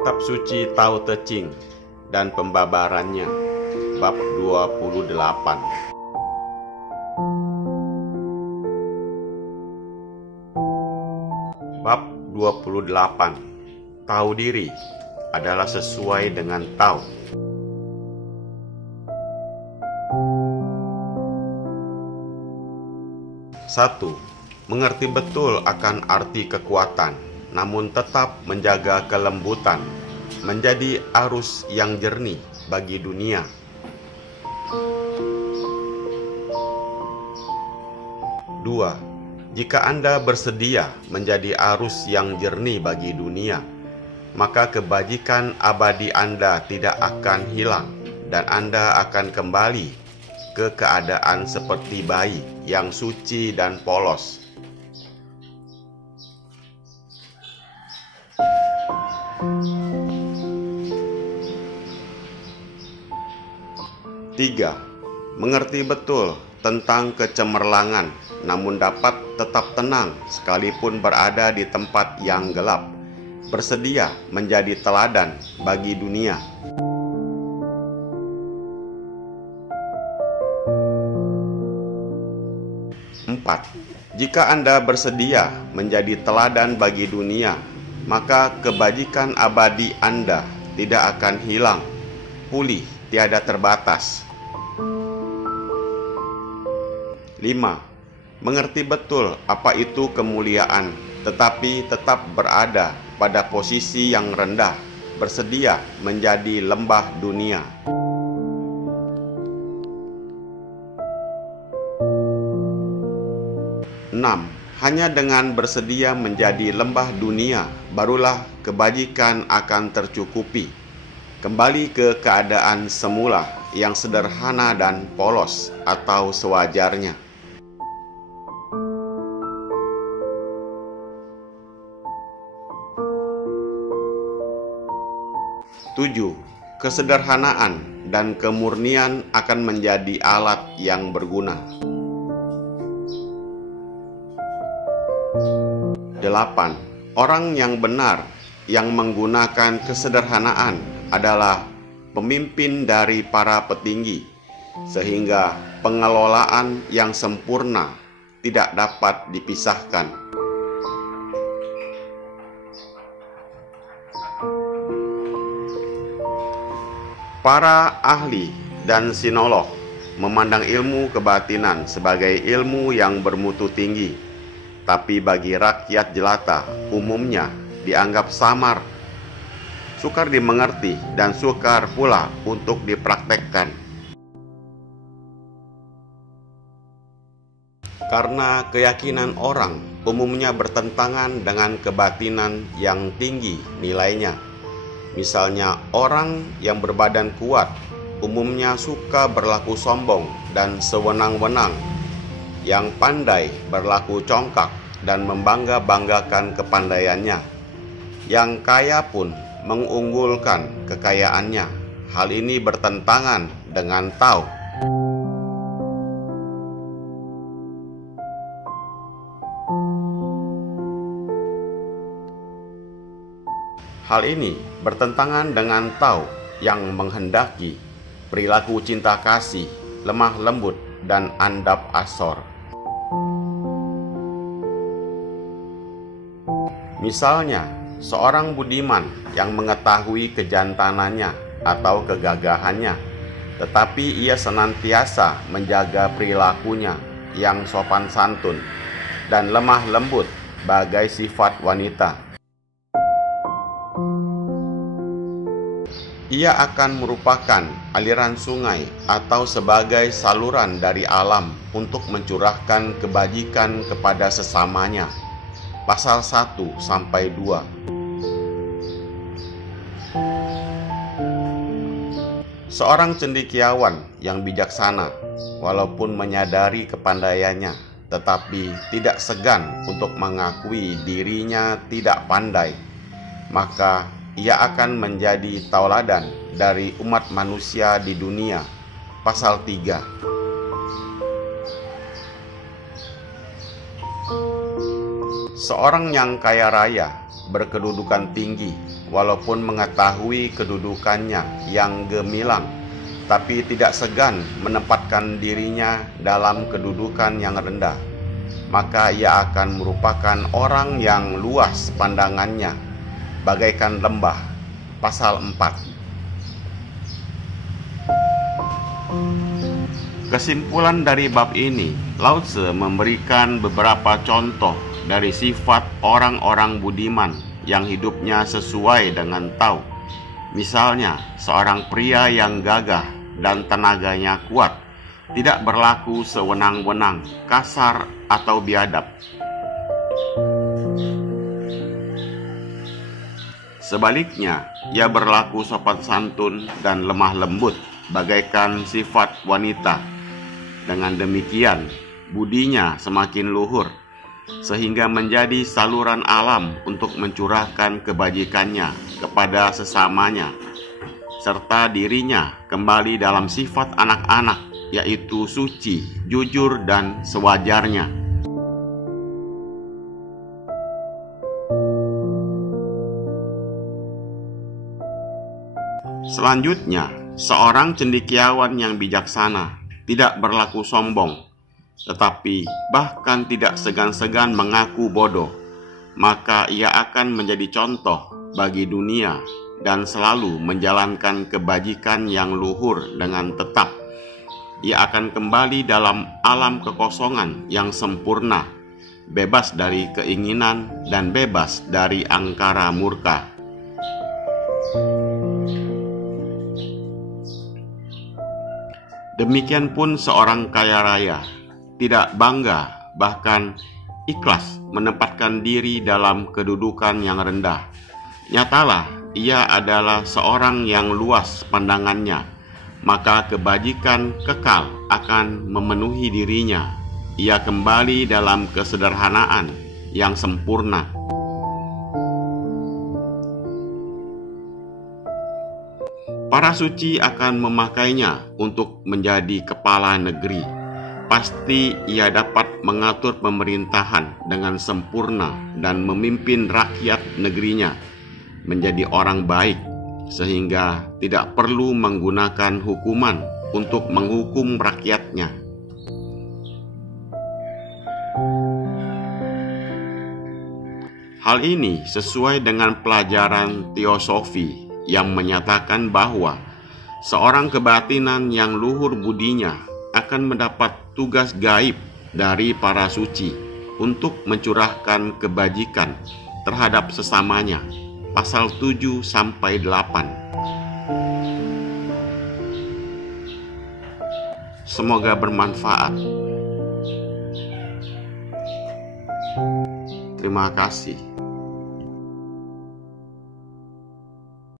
Kitab Suci Tao Te Ching dan Pembabarannya, bab 28. Bab 28. Tahu diri adalah sesuai dengan Tao. Satu, mengerti betul akan arti kekuatan, namun tetap menjaga kelembutan, menjadi arus yang jernih bagi dunia. Dua, jika Anda bersedia menjadi arus yang jernih bagi dunia, maka kebajikan abadi Anda tidak akan hilang dan Anda akan kembali ke keadaan seperti bayi yang suci dan polos. Tiga, mengerti betul tentang kecemerlangan, namun dapat tetap tenang sekalipun berada di tempat yang gelap, bersedia menjadi teladan bagi dunia. Empat, jika Anda bersedia menjadi teladan bagi dunia, maka kebajikan abadi Anda tidak akan hilang, pulih tiada terbatas. 5. Mengerti betul apa itu kemuliaan, tetapi tetap berada pada posisi yang rendah, bersedia menjadi lembah dunia. 6. Hanya dengan bersedia menjadi lembah dunia, barulah kebajikan akan tercukupi. Kembali ke keadaan semula yang sederhana dan polos atau sewajarnya. 7. Kesederhanaan dan kemurnian akan menjadi alat yang berguna. 8. Orang yang benar yang menggunakan kesederhanaan adalah pemimpin dari para petinggi, sehingga pengelolaan yang sempurna tidak dapat dipisahkan. Para ahli dan sinolog memandang ilmu kebatinan sebagai ilmu yang bermutu tinggi, tapi bagi rakyat jelata umumnya dianggap samar, sukar dimengerti dan sukar pula untuk dipraktekkan. Karena keyakinan orang umumnya bertentangan dengan kebatinan yang tinggi nilainya. Misalnya, orang yang berbadan kuat umumnya suka berlaku sombong dan sewenang-wenang, yang pandai berlaku congkak dan membangga-banggakan kepandaiannya, yang kaya pun mengunggulkan kekayaannya. Hal ini bertentangan dengan Tao. Hal ini bertentangan dengan Tao yang menghendaki perilaku cinta kasih, lemah lembut, dan andap asor. Misalnya, seorang budiman yang mengetahui kejantanannya atau kegagahannya, tetapi ia senantiasa menjaga perilakunya yang sopan santun dan lemah lembut bagai sifat wanita. Ia akan merupakan aliran sungai atau sebagai saluran dari alam untuk mencurahkan kebajikan kepada sesamanya. Pasal 1-2. Seorang cendekiawan yang bijaksana, walaupun menyadari kepandaiannya, tetapi tidak segan untuk mengakui dirinya tidak pandai, maka ia akan menjadi tauladan dari umat manusia di dunia. Pasal 3. Seorang yang kaya raya berkedudukan tinggi, walaupun mengetahui kedudukannya yang gemilang, tapi tidak segan menempatkan dirinya dalam kedudukan yang rendah, maka ia akan merupakan orang yang luas pandangannya, bagaikan lembah. Pasal 4. Kesimpulan dari bab ini, Lao Tzu memberikan beberapa contoh dari sifat orang-orang budiman yang hidupnya sesuai dengan Tao. Misalnya, seorang pria yang gagah dan tenaganya kuat, tidak berlaku sewenang-wenang, kasar atau biadab. Sebaliknya, ia berlaku sopan santun dan lemah lembut, bagaikan sifat wanita. Dengan demikian, budinya semakin luhur, sehingga menjadi saluran alam untuk mencurahkan kebajikannya kepada sesamanya, serta dirinya kembali dalam sifat anak-anak, yaitu suci, jujur, dan sewajarnya. Selanjutnya, seorang cendekiawan yang bijaksana tidak berlaku sombong, tetapi bahkan tidak segan-segan mengaku bodoh, maka ia akan menjadi contoh bagi dunia dan selalu menjalankan kebajikan yang luhur dengan tetap. Ia akan kembali dalam alam kekosongan yang sempurna, bebas dari keinginan dan bebas dari angkara murka. Demikian pun seorang kaya raya, tidak bangga, bahkan ikhlas menempatkan diri dalam kedudukan yang rendah. Nyatalah, ia adalah seorang yang luas pandangannya, maka kebajikan kekal akan memenuhi dirinya. Ia kembali dalam kesederhanaan yang sempurna. Para suci akan memakainya untuk menjadi kepala negeri. Pasti ia dapat mengatur pemerintahan dengan sempurna dan memimpin rakyat negerinya menjadi orang baik, sehingga tidak perlu menggunakan hukuman untuk menghukum rakyatnya. Hal ini sesuai dengan pelajaran teosofi yang menyatakan bahwa seorang kebatinan yang luhur budinya akan mendapat tugas gaib dari para suci untuk mencurahkan kebajikan terhadap sesamanya. Pasal 7-8. Semoga bermanfaat. Terima kasih.